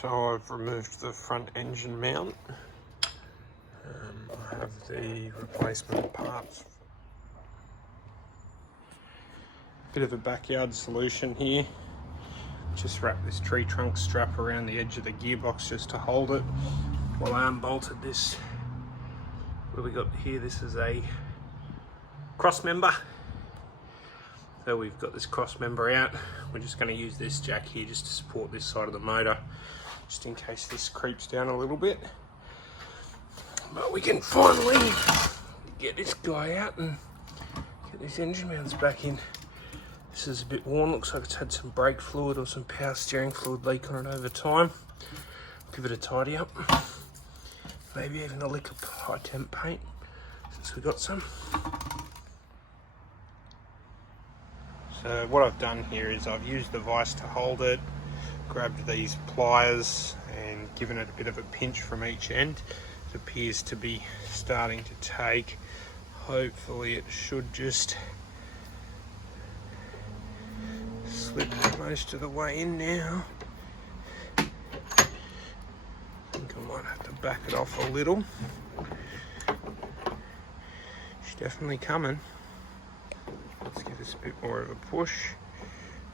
So I've removed the front engine mount. I have the replacement parts. Bit of a backyard solution here. Just wrap this tree trunk strap around the edge of the gearbox just to hold it while I unbolted this. What have we got here? This is a cross member. So we've got this cross member out. We're just going to use this jack here just to support this side of the motor, just in case this creeps down a little bit. But we can finally get this guy out and get these engine mounts back in. This is a bit worn, looks like it's had some brake fluid or some power steering fluid leak on it over time. Give it a tidy up. Maybe even a lick of high temp paint, since we got some. So what I've done here is I've used the vise to hold it, grabbed these pliers and given it a bit of a pinch from each end. It appears to be starting to take. Hopefully it should just slip most of the way in now. I think I might have to back it off a little. She's definitely coming. Let's give this a bit more of a push.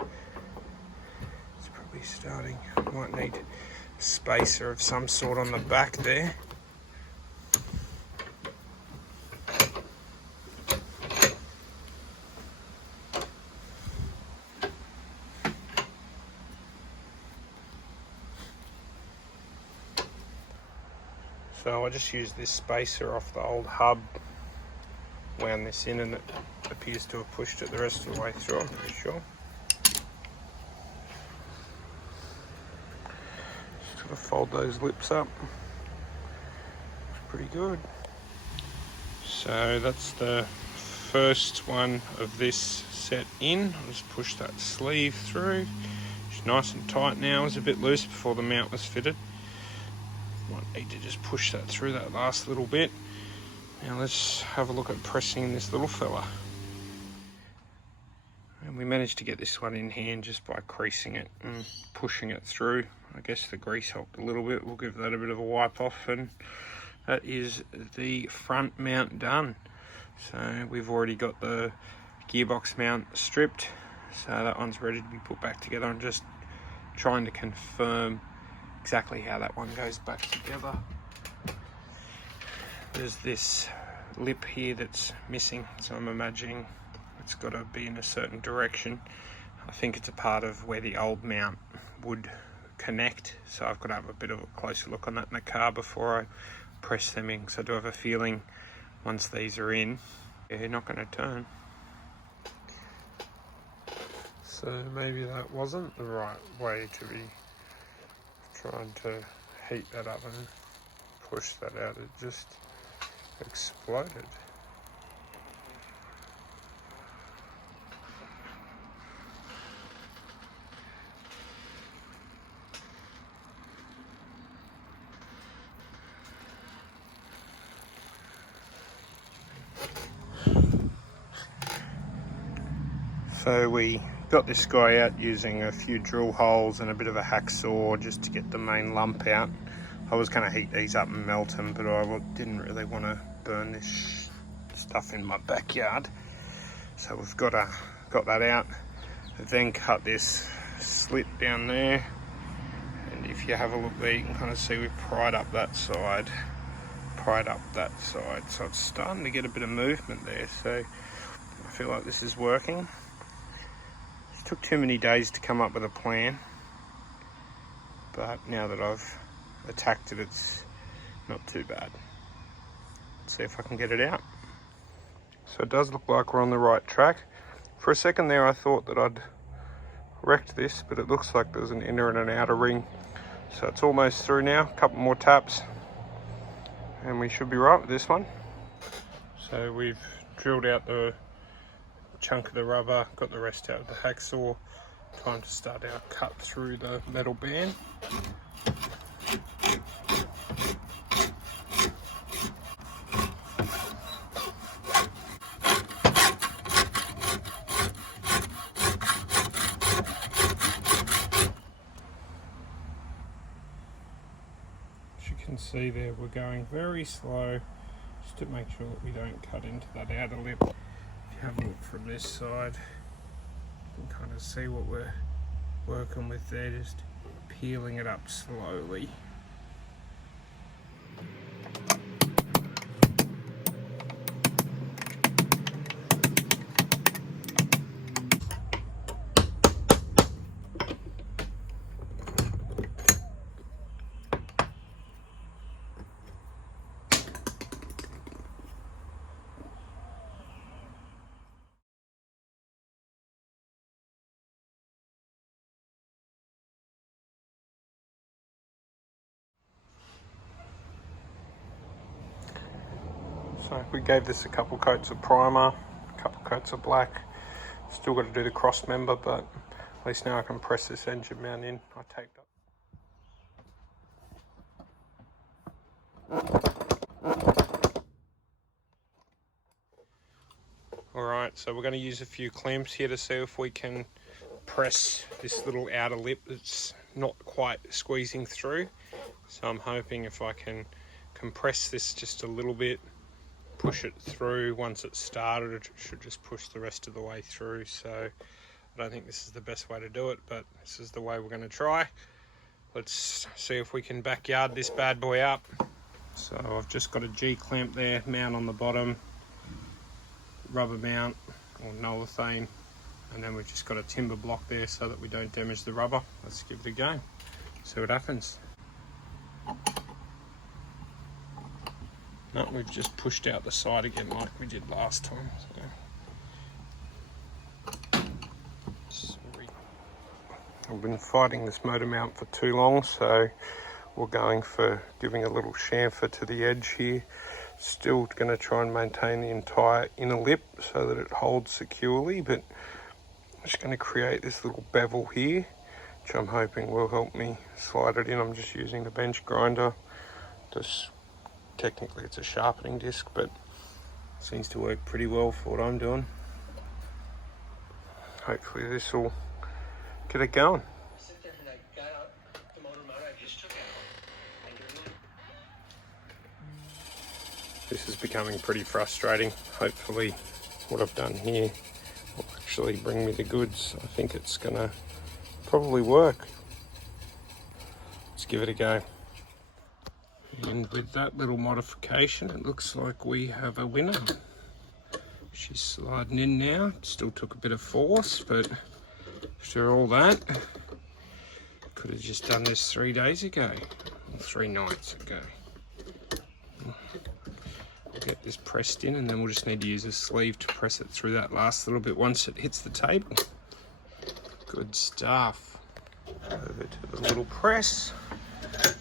It's probably starting. Might need a spacer of some sort on the back there. So I just used this spacer off the old hub, wound this in, and it appears to have pushed it the rest of the way through, I'm pretty sure. Just gotta fold those lips up. Pretty good. So that's the first one of this set in. I'll just push that sleeve through. It's nice and tight now. It was a bit loose before the mount was fitted. Might need to just push that through that last little bit. Now let's have a look at pressing this little fella. And we managed to get this one in hand just by creasing it and pushing it through. I guess the grease helped a little bit. We'll give that a bit of a wipe off, and that is the front mount done. So we've already got the gearbox mount stripped, so that one's ready to be put back together. I'm just trying to confirm exactly how that one goes back together. There's this lip here that's missing, so I'm imagining it's got to be in a certain direction. I think it's a part of where the old mount would connect, so I've got to have a bit of a closer look on that in the car before I press them in, because I do have a feeling once these are in, they're not going to turn. So maybe that wasn't the right way to be trying to heat that up and push that out. It just exploded. So we got this guy out using a few drill holes and a bit of a hacksaw just to get the main lump out. I was going to heat these up and melt them, but I didn't really want to burn this stuff in my backyard. So we've got that out. Then cut this slit down there, and if you have a look there, you can kind of see we've pried up that side, so it's starting to get a bit of movement there. So I feel like this is working. It took too many days to come up with a plan, but now that I've attacked it, it's not too bad. Let's see if I can get it out. So it does look like we're on the right track. For a second there I thought that I'd wrecked this, but it looks like there's an inner and an outer ring. So it's almost through now, a couple more taps, and we should be right with this one. So we've drilled out the chunk of the rubber, got the rest out with the hacksaw. Time to start our cut through the metal band. see there, we're going very slow just to make sure that we don't cut into that outer lip. If you have a look from this side, you can kind of see what we're working with there, just peeling it up slowly. So we gave this a couple coats of primer, a couple coats of black. Still got to do the cross member, but at least now I can press this engine mount in. I taped up. Alright, so we're going to use a few clamps here to see if we can press this little outer lip that's not quite squeezing through. So I'm hoping if I can compress this just a little bit, push it through. Once it's started, it should just push the rest of the way through. So I don't think this is the best way to do it, but this is the way we're going to try. Let's see if we can backyard this bad boy up. So I've just got a G clamp there, mount on the bottom, rubber mount or polyurethane, and then we've just got a timber block there so that we don't damage the rubber. Let's give it a go, see what happens. No, we've just pushed out the side again like we did last time. So. I've been fighting this motor mount for too long, so we're going for giving a little chamfer to the edge here. Still going to try and maintain the entire inner lip so that it holds securely, but I'm just going to create this little bevel here, which I'm hoping will help me slide it in. I'm just using the bench grinder. Technically it's a sharpening disc, but seems to work pretty well for what I'm doing. Hopefully this will get it going. This is becoming pretty frustrating. Hopefully what I've done here will actually bring me the goods. I think it's gonna probably work. Let's give it a go. And with that little modification, it looks like we have a winner. She's sliding in now. Still took a bit of force, but after all that, could have just done this 3 days ago, or 3 nights ago. Get this pressed in, and then we'll just need to use a sleeve to press it through that last little bit once it hits the table. Good stuff. Over to the little press.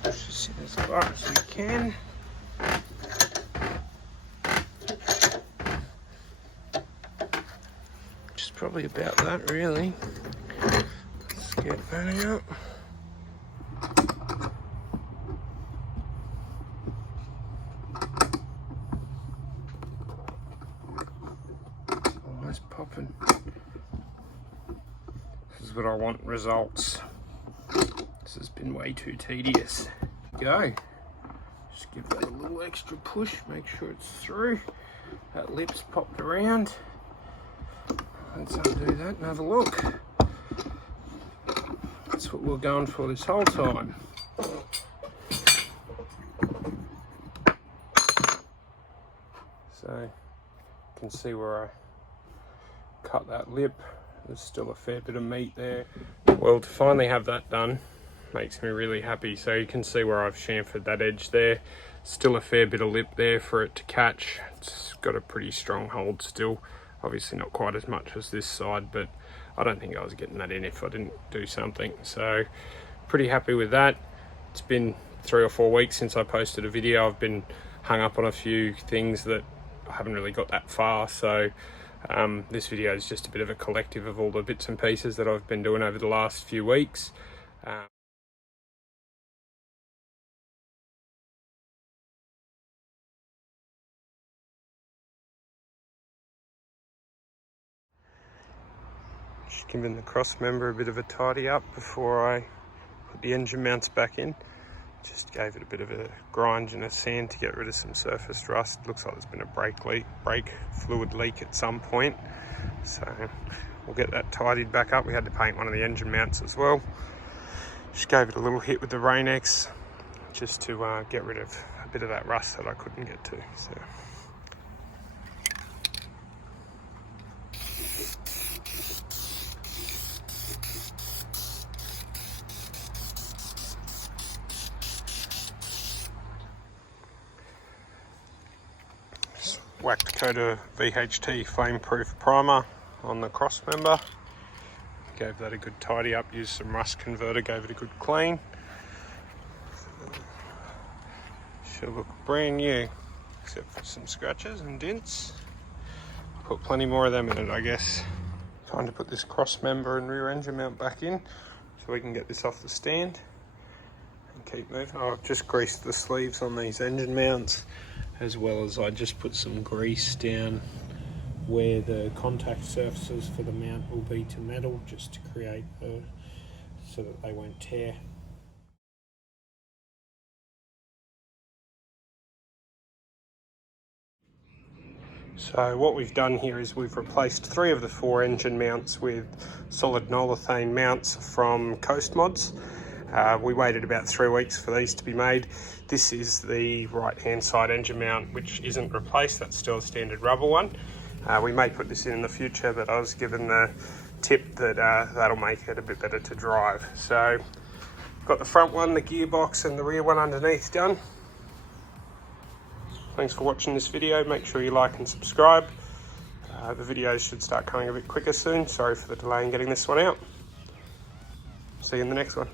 Push this in as far as we can. Which is probably about that, really. Let's get that out. Almost popping. This is what I want, results. This has been way too tedious. Go. Just give that a little extra push, make sure it's through. That lip's popped around. Let's undo that and have a look. That's what we're going for this whole time. So you can see where I cut that lip. There's still a fair bit of meat there. Well, to finally have that done makes me really happy. So you can see where I've chamfered that edge there. Still a fair bit of lip there for it to catch. It's got a pretty strong hold still. Obviously not quite as much as this side, but I don't think I was getting that in if I didn't do something. So pretty happy with that. It's been 3 or 4 weeks since I posted a video. I've been hung up on a few things that I haven't really got that far. So this video is just a bit of a collective of all the bits and pieces that I've been doing over the last few weeks. Just giving the cross member a bit of a tidy up before I put the engine mounts back in. Just gave it a bit of a grind and a sand to get rid of some surface rust. Looks like there's been a brake fluid leak at some point. So we'll get that tidied back up. We had to paint one of the engine mounts as well. Just gave it a little hit with the Rain-X just to get rid of a bit of that rust that I couldn't get to. So. Whacked a coat of VHT flame-proof primer on the cross member. Gave that a good tidy up, used some rust converter, gave it a good clean. Should look brand new, except for some scratches and dents. Put plenty more of them in it, I guess. Time to put this cross member and rear engine mount back in so we can get this off the stand and keep moving. Oh, I've just greased the sleeves on these engine mounts, as well as I just put some grease down where the contact surfaces for the mount will be to metal, just to create so that they won't tear. So what we've done here is we've replaced 3 of the 4 engine mounts with solid polyurethane mounts from CoastModz. We waited about 3 weeks for these to be made. This is the right hand side engine mount, which isn't replaced, that's still a standard rubber one. We may put this in the future, but I was given the tip that that'll make it a bit better to drive. So got the front one, the gearbox, and the rear one underneath done. Thanks for watching this video. Make sure you like and subscribe. The videos should start coming a bit quicker soon. Sorry for the delay in getting this one out. See you in the next one.